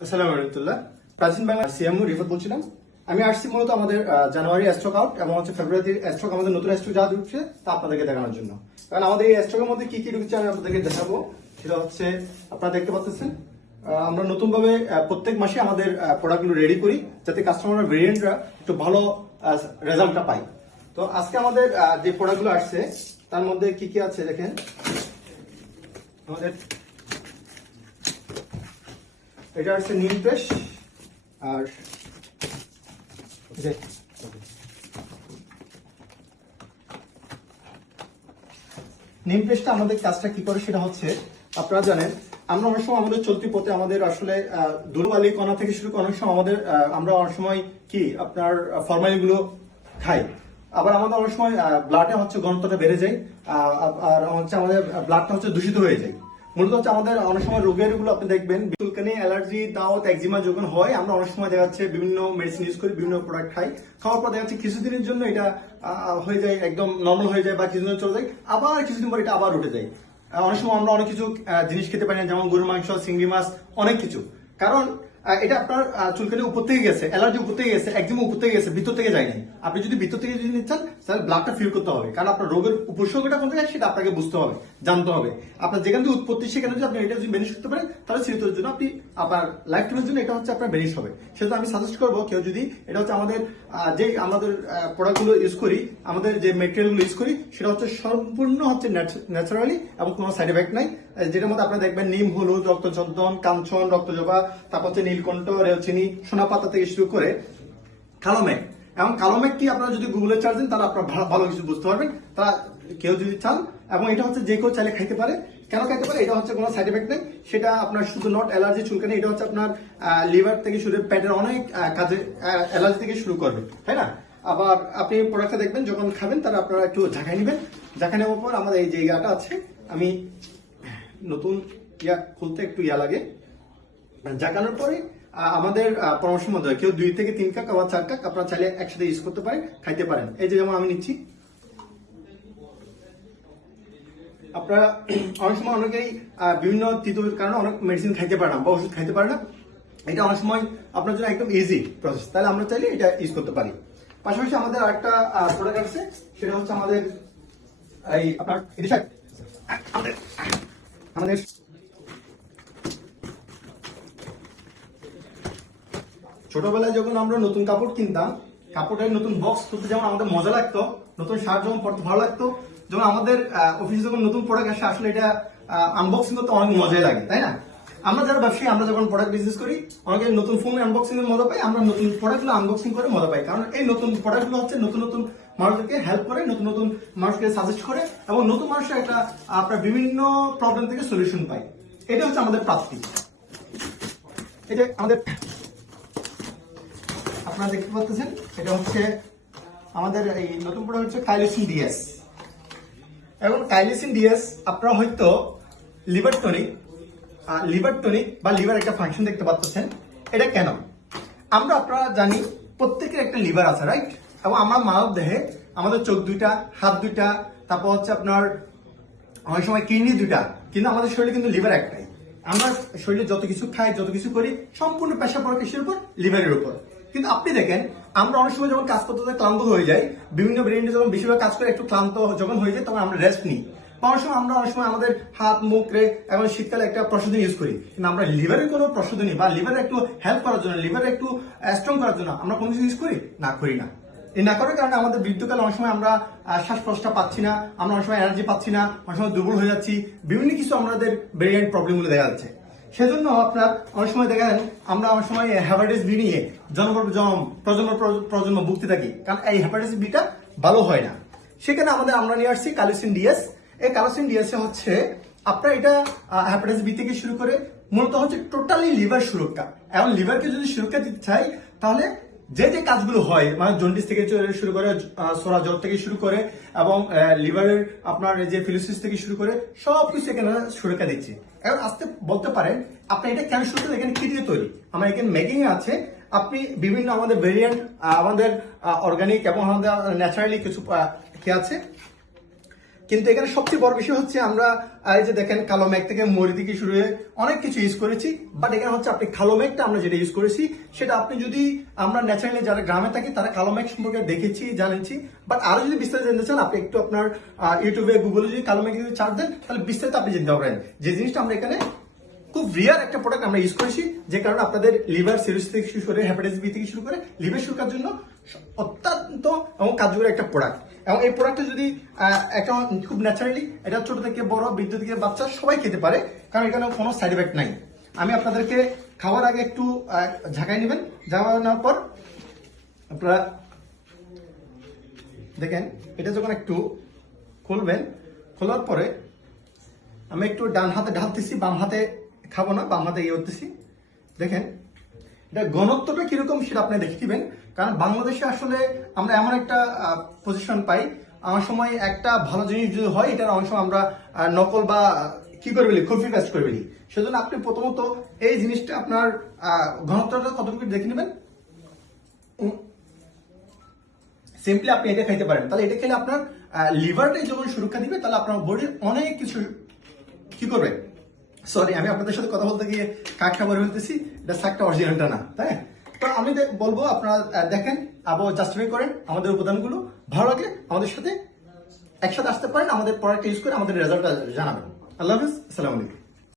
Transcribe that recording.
আসসালামু আলাইকুম। প্রাচীন বাংলা সিএমও রিফাত বলছিলাম। আমি আসছি মূলত আমাদের জানুয়ারি স্টক আউট এবং ফেব্রুয়ারির স্টক, আমাদের নতুন স্টক যা ঢুকছে তা আপনাদেরকে দেখানোর জন্য। কারণ আমাদের এই স্টকের মধ্যে কি কি ঢুকছে আমি আপনাদেরকে দেখাবো। সেটা হচ্ছে আপনারা দেখতে পাচ্ছেন, আমরা নতুন ভাবে প্রত্যেক মাসে আমাদের প্রোডাক্টগুলো রেডি করি যাতে কাস্টমার ভেরিয়েন্টরা একটু ভালো রেজাল্টটা পায়। তো আজকে আমাদের যে প্রোডাক্টগুলো আসছে তার মধ্যে কি কি আছে দেখেন। আমাদের এটা হচ্ছে নিম ফ্রেশ, আর নিম ফ্রেশটা আমাদের কাজটা কি করে সেটা হচ্ছে, আপনারা জানেন আমরা অনেক সময় আমাদের চলতি পথে আমাদের আসলে ধুলোবালি কণা থেকে শুরু করে অনেক সময় আমাদের আমরা অনেক সময় কি আপনার ফরমালিন গুলো খাই। আবার আমাদের অনেক সময় ব্লাডে হচ্ছে ঘনত্বটা বেড়ে যায়, আর হচ্ছে আমাদের ব্লাডটা হচ্ছে দূষিত হয়ে যায়। মূলত হচ্ছে আমাদের অনেক সময় রোগের গুলো আপনি দেখবেন চুলকানি, অ্যালার্জি, দাওয়াত, একজিমা যখন হয় আমরা অনেক সময় দেখা যাচ্ছে বিভিন্ন মেডিসিন ইউজ করি, বিভিন্ন প্রোডাক্ট খাই। খাওয়ার পর দেখা যাচ্ছে কিছুদিনের জন্য এটা হয়ে যায়, একদম নর্মাল হয়ে যায় বা কিছুদিন চলে যায়, আবার কিছুদিন পর এটা আবার উঠে যায়। অনেক সময় আমরা অনেক কিছু জিনিস খেতে পারি না, যেমন গরুর মাংস, চিংড়ি মাছ, অনেক কিছু। কারণ এটা আপনার চুলকানি উপর থেকে গেছে, অ্যালার্জি উপর থেকে গেছে, একজিমা উপর থেকে গেছে, ভিতর থেকে যায় নাই। আপনি যদি ভিতর থেকে যদি নিতে চান তাহলে ব্লাডটা ফিল করতে হবে, কারণ আপনার রোগের উপসর্গটা কোন জায়গায় সেটা আপনাকে বুঝতে হবে, জানতে হবে। আপনার যেখান থেকে উৎপত্তি সেখানে যদি আপনি এটা যদি বেনিশ করতে পারেন তাহলে চিরতরের জন্য আপনি আপনার লাইফ টাইমের জন্য এটা হচ্ছে আপনার বেনিশ হবে। সেজন্য আমি সাজেস্ট করবো কেউ যদি এটা হচ্ছে আমাদের যে আমাদের প্রোডাক্টগুলো ইউজ করি, আমাদের যে মেটেরিয়ালগুলো ইউজ করি সেটা হচ্ছে সম্পূর্ণ হচ্ছে ন্যাচারালি এবং কোনো সাইড এফেক্ট নাই। যেটার মধ্যে আপনারা দেখবেন নিম, হলুদ, রক্তচন্দন, কাঞ্চন, রক্তজবা, তারপর হচ্ছে নীলকণ্ঠ, রেলচিনি, সোনা পাতা থেকে শুরু করে কালো মেঘ। এবং কালো মেঘ কি আপনারা যদি গুগলে চার্জ দেন তাহলে আপনারা ভালো কিছু বুঝতে পারবেন। তারা কেউ যদি চান, এবং এটা হচ্ছে যে কেউ চাইলে খাইতে পারে। কেন খাইতে পারে? এটা হচ্ছে কোনো সাইড এফেক্ট নেই। সেটা আপনার শুধু নট অ্যালার্জি চুলকানি, এটা হচ্ছে আপনার লিভার থেকে শুরু পেটের অনেক কাজে অ্যালার্জি থেকে শুরু করবে, তাই না? আবার আপনি প্রোডাক্টটা দেখবেন যখন খাবেন তারা আপনারা একটু ঝাঁকাই নেবেন। ঝাঁকাই নেওয়ার পর আমাদের এই যে ইয়াটা আছে, আমি নতুন ইয়া খুলতে একটু ইয়া লাগে। ঝাঁকানোর পরে আমাদের পরামর্শ মধ্যে কেউ 2 থেকে 3 কাপ আবার 4 কাপ আপনারা চাইলে একসাথে ইউজ করতে পারেন, খাইতে পারেন। এই যে যেমন আমি নিচ্ছি, আপনারা অনেক সময় অনেকেই বিভিন্ন তিতর কারণে অনেক মেডিসিন খাইতে পারে না বা ওষুধ খাইতে পারে না। এটা অনেক সময় আপনার জন্য একদম ইজি প্রসেস, তাহলে আমরা চাইলে এটা ইউজ করতে পারি। পাশাপাশি আমাদের আরেকটা প্রোডাক্ট আছে, সেটা হচ্ছে আমাদের এই আপনার আমাদের ছোটবেলায় যখন আমরা নতুন কাপড় কিনতাম, কাপড়ের নতুন বক্স খুলতে যেমন আমাদের মজা লাগতো, নতুন শার্ট যখন পরতে ভালো লাগতো, যেমন আমাদের অফিসে যখন নতুন প্রোডাক্ট আসে আসলে এটা আনবক্সিং করতে অনেক মজাই লাগে, তাই না? আমরা যারা ব্যবসায়ী, আমরা যখন প্রোডাক্ট বিজনেস করি অনেকে নতুন ফোন আনবক্সিং এর মজা পাই, আমরা নতুন প্রোডাক্টগুলো আনবক্সিং করে মজা পাই। কারণ এই নতুন প্রোডাক্টগুলো হচ্ছে নতুন নতুন মানুষদেরকে হেল্প করে, নতুন নতুন মানুষকে সাজেস্ট করে, এবং নতুন মানুষের একটা আপনার বিভিন্ন প্রবলেম থেকে সলিউশন পায়। এটা হচ্ছে আমাদের প্রাপ্তি। এটা আমাদের আপনারা দেখতে পাচ্ছেন, এটা হচ্ছে আমাদের এই নতুন প্রোডাক্ট হচ্ছে কাইলিসিন ডিএস। এবং কাইলিসিন ডিএস আপনারা হয়তো লিভার টনিক বা লিভার একটা ফাংশন দেখতে পাচ্ছেন। এটা কেন? আপনারা জানি প্রত্যেকের একটা লিভার আছে, রাইট? এবং আমরা মানব দেহে আমাদের চোখ দুইটা, হাত দুইটা, তারপর হচ্ছে আপনার অনেক সময় কিডনি দুইটা, কিন্তু আমাদের শরীরে কিন্তু লিভার একটাই। আমরা শরীরে যত কিছু খাই, যত কিছু করি, সম্পূর্ণ পেশা পড়ে কিসের উপর? লিভারের উপর। কিন্তু আপনি দেখেন আমরা অনেক সময় যখন কাজ করতে ক্লান্ত হয়ে যাই, বিভিন্ন ব্রেনে যখন বেশিরভাগ কাজ করে একটু ক্লান্ত যখন হয়ে যায় তখন আমরা রেস্ট নিই। অনেক সময় আমরা আমাদের হাত, মুখ রে, এবং শীতকালে একটা প্রসাধনী ইউজ করি, কিন্তু আমরা লিভারের কোনো প্রসাধনী বা লিভারে একটু হেল্প করার জন্য, লিভারে একটু স্ট্রং করার জন্য আমরা কোনো কিছু ইউজ করি না। এই না করার কারণে আমাদের বৃদ্ধকালে অনেক সময় আমরা শ্বাস প্রশ্বাস পাচ্ছি না, আমরা অনেক সময় এনার্জি পাচ্ছি না, অনেক সময় দুর্বল হয়ে যাচ্ছি, বিভিন্ন কিছু আমাদের ব্রেন প্রবলেমগুলো দেখা যাচ্ছে। সেজন্য আপনার অনেক সময় দেখেন আমরা অনেক সময় হেপাটাইটিস বি নিয়ে প্রজন্ম ভুগতে থাকি, কারণ এই হেপাটাইটিস বিটা ভালো হয় না। সেখানে আমরা নিয়ে আসছি কাইলিসিন ডিএস। এই কাইলিসিন ডিএস হচ্ছে আপনার এটা হেপাটাইটিস বি থেকে শুরু করে মূলত হচ্ছে টোটালি লিভার সুরক্ষা। এবং লিভারকে যদি সুরক্ষা দিতে চাই তাহলে যে যে কাজগুলো হয়, মানে জন্ডিস থেকে শুরু করে, সোরা জ্বর থেকে শুরু করে, এবং লিভারের আপনার যে ফিলোসিস থেকে শুরু করে সবকিছু এখানে সুরক্ষা দিচ্ছে। এখন আসতে বলতে পারেন আপনি এটা কেন শুরু করেন, এখানে কি দিয়ে তৈরি? আমার এখানে মেকিং আছে, আপনি বিভিন্ন আমাদের ভেরিয়েন্ট, আমাদের অর্গানিক এবং আমাদের ন্যাচারালি কিছু কি আছে, কিন্তু এখানে সবচেয়ে বড় বিষয় হচ্ছে আমরা এই যে দেখেন কালো মেঘ থেকে মরি থেকে শুরু হয়ে অনেক কিছু ইউজ করেছি, বাট এখানে হচ্ছে আপনি কালো মেঘটা আমরা যেটা ইউজ করেছি সেটা আপনি যদি আমরা ন্যাচারালি যারা গ্রামে থাকি তারা কালো মেঘ সম্পর্কে দেখেছি জানেছি, বাট আরো যদি বিস্তারিত জানতে চান আপনি একটু আপনার ইউটিউবে গুগলে যদি কালো মেঘ যদি চার্জ দেন তাহলে বিস্তারিত আপনি জানতে পারবেন। যে জিনিসটা আমরা এখানে খুব রিয়ার একটা প্রোডাক্ট আমরা ইউজ করেছি, যে কারণে আপনাদের লিভার সিরোসিস থেকে শুরু করে হেপাটাইটিস বি থেকে শুরু করে লিভার সুরক্ষার জন্য অত্যন্ত এবং কার্যকরী একটা প্রোডাক্ট। এবং এই প্রোডাক্টটা যদি একটা খুব ন্যাচারালি এটা ছোট থেকে বড়, বৃদ্ধ থেকে বাচ্চা সবাই খেতে পারে, কারণ এখানে কোনো সাইড এফেক্ট নাই। আমি আপনাদেরকে খাওয়ার আগে একটু ঝাঁকাই নেবেন, নেওয়ার পর আপনারা দেখেন এটা যখন একটু খুলবেন, খোলার পরে আমি একটু ডান হাতে ঢালতেছি, বাম হাতে খাবো না, বাম হাতে ইয়ে করতেছি। দেখেন এটা ঘনত্বটা কিরকম সেটা আপনি দেখে দিবেন, কারণ বাংলাদেশে আসলে আমরা এমন একটা পজিশন পাই, আমার সময় একটা ভালো জিনিস যদি হয় এটার অনেক সময় আমরা নকল বা কি করে বলি কপি পেস্ট করে ফেলি। সেজন্য আপনি প্রথমত এই জিনিসটা আপনার ঘনত্বটা কতটুকু দেখে নেবেন, সিম্পলি আপনি এটা খাইতে পারেন। তাহলে এটা খেলে আপনার লিভারটাই যখন সুরক্ষা দিবে, তাহলে আপনার বডির অনেক কিছু কি করবে। সরি, আমি আপনাদের সাথে কথা বলতে গিয়ে কাক খাবার বলতেছি, এটা শাকটা অরিজিনালটা না, তাই। তো আমি বলবো আপনারা দেখেন, আবার জাস্টিফাই করেন আমাদের উপাদানগুলো, ভালো লাগে আমাদের সাথে একসাথে আসতে পারেন, আমাদের প্রোডাক্ট ইউজ করে আমাদের রেজাল্টটা জানাবেন। আল্লাহ হাফিজ, আসসালামু আলাইকুম।